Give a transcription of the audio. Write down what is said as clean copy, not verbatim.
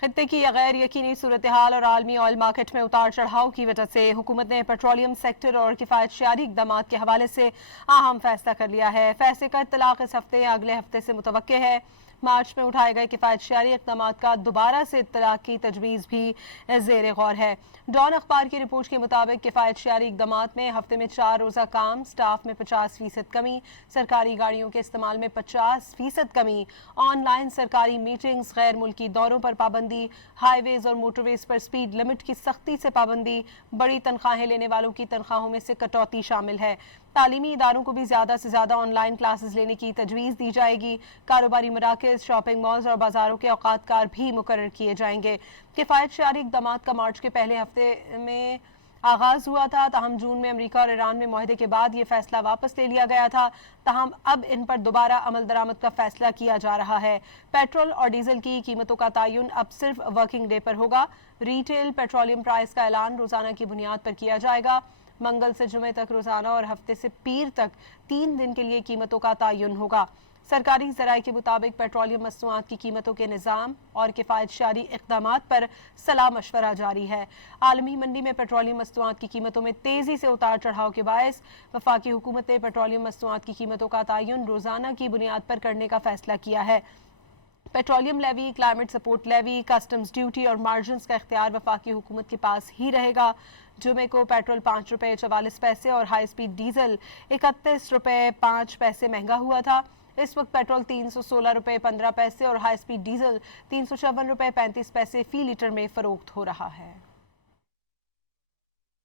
खत्ते की गैर यकीनी सूरत-ए-हाल और आलमी ऑयल मार्केट में उतार चढ़ाव की वजह से हुकूमत ने पेट्रोलियम सेक्टर और किफायतशारी इक़दामात के हवाले से अहम फैसला कर लिया है। फैसले का इत्तलाक़ इस हफ्ते या अगले हफ्ते से मुतवक्के है। मार्च में उठाए गए किफायतशारी इक़दामात का दोबारा से इत्तलाक़ की तजवीज़ भी ज़ेर गौर है। डॉन अखबार की रिपोर्ट के मुताबिक किफायतशारी इक़दामात में हफ्ते में 4 रोज़ा काम, स्टाफ में 50% कमी, सरकारी गाड़ियों के इस्तेमाल में 50% कमी, ऑनलाइन सरकारी मीटिंग्स, गैर मुल्की दौरों पर पाबंदी, हाईवेज और मोटरवेज पर स्पीड लिमिट की सख्ती से पाबंदी, बड़ी तनख्वाहें लेने वालों की तनख्वाहों में से कटौती शामिल है। तालीमी इदारों को भी ज़्यादा से ज़्यादा ऑनलाइन क्लासेस लेने की तजवीज़ दी जाएगी। कारोबारी मराकज़, शॉपिंग मॉल्स और बाज़ारों के औकात कार भी मुकर्रर किए जाएंगे। किफ़ायतशारी इक़दामात का मार्च के पहले हफ्ते में आगाज़ हुआ था, ताहम जून में अमरीका और ईरान में मुआहदे के बाद ये फैसला वापस ले लिया गया था। ताहम अब इन पर दोबारा अमल दरामद का फैसला किया जा रहा है। पेट्रोल और डीजल की कीमतों का तयन अब सिर्फ वर्किंग डे पर होगा। रिटेल पेट्रोलियम प्राइस का ऐलान रोज़ाना की बुनियाद पर किया जाएगा। मंगल से जुमे तक रोज़ाना और हफ्ते से पीर तक 3 दिन के लिए कीमतों का तयन होगा। सरकारी ज़राए के मुताबिक पेट्रोलियम मसनूआत की कीमतों के निज़ाम और किफ़ायतशारी इक़दामात पर सलाह मशवरा जारी है। आलमी मंडी में पेट्रोलियम मसनूआत की कीमतों में तेज़ी से उतार चढ़ाव के बायस वफाकी हुकूमत ने पेट्रोलियम मसनूआत की कीमतों का तयन रोज़ाना की बुनियाद पर करने का फैसला किया है। Petroleum levy, climate support levy, customs duty और मार्जिन्स का इख्तियार वफाकी हुकूमत के पास ही रहेगा। जुमे को पेट्रोल 5 रुपये 44 पैसे और हाई स्पीड डीजल 31 रुपये 5 पैसे महंगा हुआ था। इस वक्त पेट्रोल 316 रुपये 15 पैसे और हाई स्पीड डीजल 354 रुपये 35 पैसे फी लीटर में फरोख्त हो रहा है।